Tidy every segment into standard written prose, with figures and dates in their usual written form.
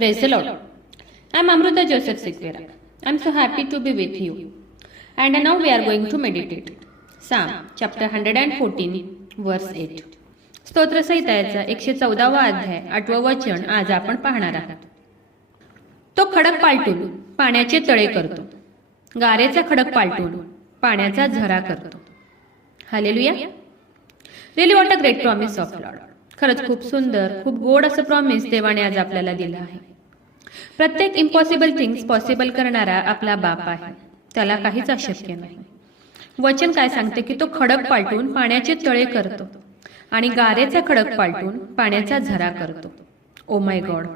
Praise the Lord. I am Amruta Joseph Sikvera. I am so happy to be with you. And now we are going to meditate. Psalm chapter 114 verse 8. स्तोत्र संहितेचा 114वा अध्याय 8वं वचन आज आपण पाहणार आहोत. तो खडक पालटून पाण्याचे तळे करतो, गारेचा खडक पालटून पाण्याचा झरा करतो. Hallelujah. Really what a great promise of Lord. खरंच खूप सुंदर, खूप गोड असं प्रॉमिस देवाने आज आपल्याला दिलं आहे. प्रत्येक इम्पॉसिबल थिंग्स पॉसिबल करणारा आपला बाप आहे, त्याला काहीच अशक्य नाही. वचन काय सांगते की तो खडक पालटून पाण्याचे तळे करतो आणि गारेचा खडक पालटून पाण्याचा झरा करतो. Oh my God,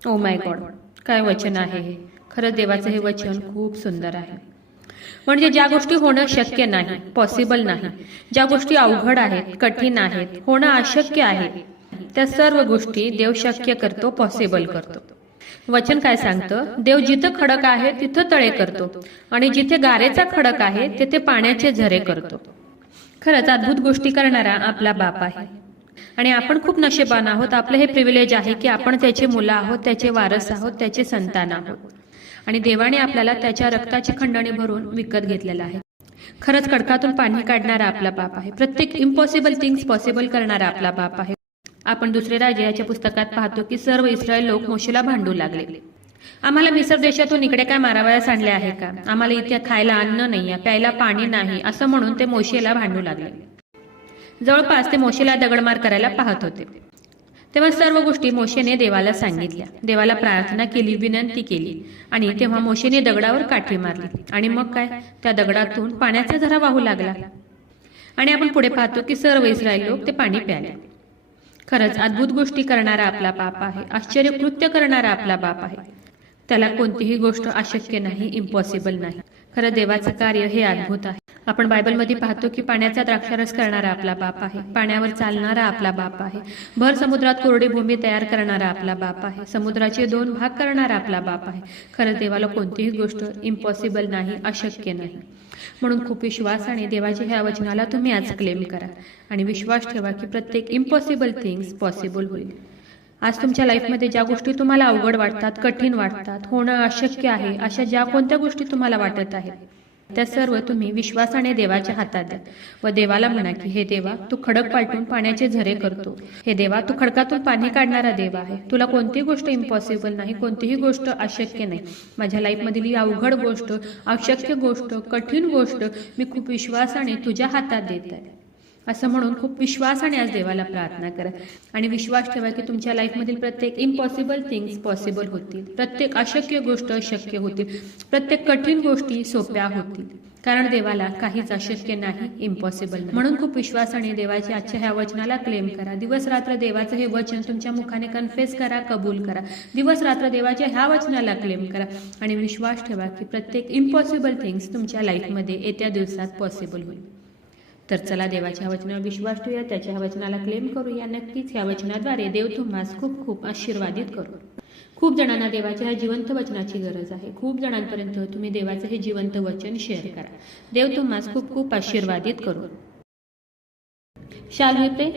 oh my God, काय वचन आहे हे. खरं देवाचं हे वचन खूप सुंदर आहे. म्हणजे ज्या गोष्टी होणं शक्य नाही, पॉसिबल नाही, ज्या गोष्टी अवघड आहेत, कठीण आहेत, होणं अशक्य आहे, त्या सर्व गोष्टी देव शक्य करतो, पॉसिबल करतो. वचन काय सांगतं, देव जिथं खडक आहे तिथं तळे करतो आणि जिथे गारेचा खडक आहे तिथे पाण्याचे झरे करतो. खरंच अद्भुत गोष्टी करणारा आपला बाप आहे आणि आपण खूप नशीबवान आहोत. आपलं हे प्रिव्हिलेज आहे की आपण त्याचे मुलं आहोत, त्याचे वारस आहोत, त्याचे संतान आहोत आणि देवाने आपल्याला त्याच्या रक्ताची खंडणी भरून विकत घेतलेला आहे. खरंच खडकातून पाणी काढणारा आपला बाप आहे. प्रत्येक इम्पॉसिबल थिंग्स पॉसिबल करणारा आपला बाप आहे. आपण दुसरे राजे याच्या पुस्तकात पाहतो की सर्व इस्रायल लोक मोशेला भांडू लागले. आम्हाला मिसर देशातून इकडे काय मारावयास आणले आहे का? आम्हाला इथे खायला अन्न नाहीये, प्यायला पाणी नाही, असं म्हणून ते मोशेला भांडू लागले. जवळपास ते मोशेला दगडमार करायला पाहत होते. तेव्हा सर्व गोष्टी मोशेने देवाला सांगितल्या, देवाला प्रार्थना केली, विनंती केली आणि तेव्हा मोशेने दगडावर काठी मारली आणि मग काय, त्या दगडातून पाण्याचा झरा वाहू लागला आणि आपण पुढे पाहतो की सर्व इस्रायल लोक ते पाणी प्याले. खरंच अद्भुत गोष्टी करणारा आपला बाप आहे, आश्चर्यकृत्य करणारा आपला बाप आहे. त्याला कोणतीही गोष्ट अशक्य नाही, इम्पॉसिबल नाही. खरं देवाचं कार्य हे अद्भुत आहे. आपण बायबलमध्ये पाहतो की पाण्याचा द्राक्षारस करणारा आपला बाप आहे, पाण्यावर चालणारा आपला बाप आहे, भर समुद्रात कोरडी भूमी तयार करणारा आपला बाप आहे, समुद्राचे 2 भाग करणारा आपला बाप आहे. खरं देवाला कोणतीही गोष्ट इम्पॉसिबल नाही, अशक्य नाही. म्हणून खूप विश्वासाने देवाच्या ह्या वचनाला तुम्ही आज क्लेम करा आणि विश्वास ठेवा की प्रत्येक इम्पॉसिबल थिंग्स पॉसिबल होईल. आज तुमच्या लाईफमध्ये ज्या गोष्टी तुम्हाला अवघड वाटतात, कठीण वाटतात, होणं अशक्य आहे, अशा ज्या कोणत्या गोष्टी तुम्हाला वाटत आहेत त्या सर्व तुम्ही विश्वासाने देवाच्या हातात द्या व देवाला म्हणा की हे देवा, तू खडक पालटून पाण्याचे झरे करतो. हे देवा, तू खडकातून पाणी काढणारा देव आहे. तुला कोणतीही गोष्ट इम्पॉसिबल नाही, कोणतीही गोष्ट अशक्य नाही. माझ्या लाईफमधील ही अवघड गोष्ट, अशक्य गोष्ट, कठीण गोष्ट मी खूप विश्वासाने तुझ्या हातात देत आहे असं म्हणून खूप विश्वासाने आज देवाला प्रार्थना करा आणि विश्वास ठेवा की तुमच्या लाईफमधील प्रत्येक इम्पॉसिबल थिंग्स पॉसिबल होतील, प्रत्येक अशक्य गोष्ट शक्य होतील, प्रत्येक कठीण गोष्टी सोप्या होतील. कारण देवाला काहीच अशक्य नाही, इम्पॉसिबल नाही. म्हणून खूप विश्वासाने देवाच्या आजच्या ह्या वचनाला क्लेम करा. दिवस रात्र देवाचं हे वचन तुमच्या मुखाने कन्फेस करा, कबूल करा. दिवस रात्र देवाच्या ह्या वचनाला क्लेम करा आणि विश्वास ठेवा की प्रत्येक इम्पॉसिबल थिंग्स तुमच्या लाईफमध्ये येत्या दिवसात पॉसिबल होईल. तर चला देवाच्या वचनावर विश्वास ठेवूया, त्याच्या वचनाला क्लेम करूया. नक्कीच ह्या वचनाद्वारे देव तुम्हाला खूप खूप आशीर्वादित करू. खूप जणांना देवाच्या ह्या जिवंत वचनाची गरज आहे. खूप जणांपर्यंत तुम्ही देवाचं हे जिवंत वचन शेअर करा. देव तुम्हाला खूप खूप आशीर्वादित करू. शाल वी प्रे.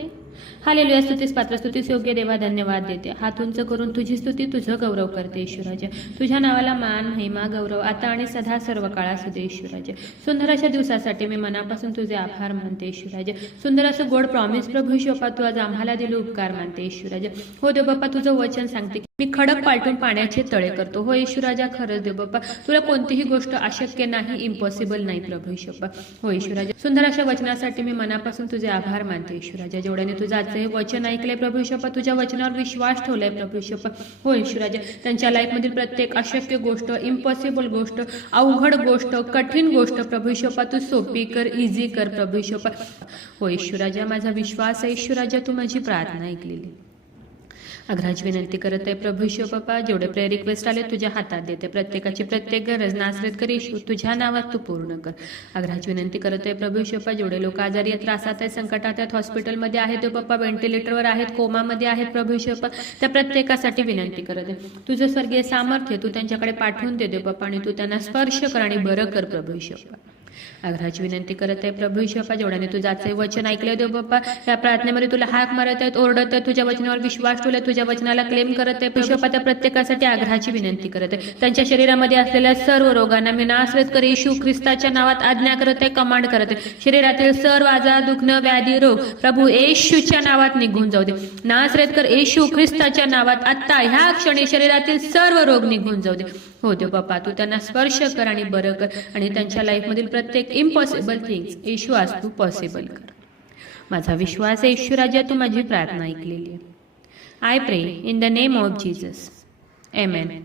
हालेलुया. स्तुतीस पात्र, स्तुतीस योग्य देवा, धन्यवाद देते. हात उंच करून तुझी स्तुती, तुझं गौरव करते ईश्वराजे. तुझ्या नावाला मान, महिमा, गौरव आता आणि सदा सर्व काळा सुदे ईश्वराजे. सुंदर अशा दिवसासाठी मी मनापासून तुझे आभार मानते ईश्वराजे. सुंदर असं गोड प्रॉमिस प्रभू ईश्वरा तू आज आम्हाला दिले उपकार मानते ईश्वराजे. हो देव बाप्पा, तुझं वचन सांगते मी खडक पालटून पाण्याचे तळे करतो. हो ईश्वराजा, खरंच देव बाप्पा, तुला कोणतीही गोष्ट अशक्य नाही, इम्पॉसिबल नाही प्रभू ईश्वरा. हो ईश्वराजा, सुंदर अशा वचनासाठी मी मनापासून तुझे आभार मानते ईश्वराजा. जेवढ्याने तुझं आजचं हे वचन ऐकलंय प्रभू ईश्वरा, तुझ्या वचनावर विश्वास ठेवलाय प्रभू ईश्वरा. हो ईश्वराजा, त्यांच्या लाईफमधील प्रत्येक अशक्य गोष्ट, इम्पॉसिबल गोष्ट, अवघड गोष्ट, कठीण गोष्ट प्रभू ईश्वरा तू सोपी कर, इझी कर प्रभू ईश्वरा. हो ईश्वराजा, माझा विश्वास आहे ईश्वराजा, तू माझी प्रार्थना ऐकलेली. अग्राज विनंती करत आहे प्रभू ईश्वर बाप्पा, जेवढे प्रेयर रिक्वेस्ट आले तुझ्या हातात देते. प्रत्येकाची प्रत्येक गरज नासरेत कर येशू, तुझ्या नावात तू पूर्ण कर. अग्राज विनंती करत आहे प्रभू ईश्वर बाप्पा, जेवढे लोक आजारी आहेत, त्रासात आहेत, संकटात आहेत, हॉस्पिटलमध्ये आहेत देव बाप्पा, व्हेंटिलेटरवर आहेत, कोमामध्ये आहेत प्रभू ईश्वर बाप्पा, त्या प्रत्येकासाठी विनंती करत आहे. तुझं स्वर्गीय सामर्थ्य तू त्यांच्याकडे पाठवून दे देव बाप्पा आणि तू त्यांना स्पर्श कर आणि बरं कर प्रभू ईश्वर बाप्पा. आग्रहाची विनंती करत आहे प्रभू ईश्वर बाप्पा, जेवढ्याने तू जाचे वचन ऐकले देव बाप्पा, या प्रार्थनेमध्ये तुला हाक मारत आहेत, ओरडत आहेत, तुझ्या वचनावर विश्वास ठेवला, तुझ्या वचनाला क्लेम करत आहे. ईश्वर बाप्पा, त्या प्रत्येकासाठी आग्रहाची विनंती करत आहे. त्यांच्या शरीरामध्ये असलेल्या सर्व रोगांना मी नासरतकर येशू ख्रिस्ताच्या नावात आज्ञा करत आहे, कमांड करत आहे. शरीरातील सर्व आजार, दुखणं, व्याधी, रोग प्रभू येशूच्या नावात निघून जाऊ दे. नासरतकर येशू ख्रिस्ताच्या नावात आता ह्या क्षणी शरीरातील सर्व रोग निघून जाऊ दे. हो देव बाप्पा, तू त्यांना स्पर्श कर आणि बरं कर, आणि त्यांच्या लाईफमधील प्रत्येक इम्पॉसिबल थिंग्स येशू आज तू पॉसिबल कर. माझा विश्वास आहे येशू राजा, तू माझी प्रार्थना ऐकलेली आहे. आय प्रे in the name of Jesus. Amen.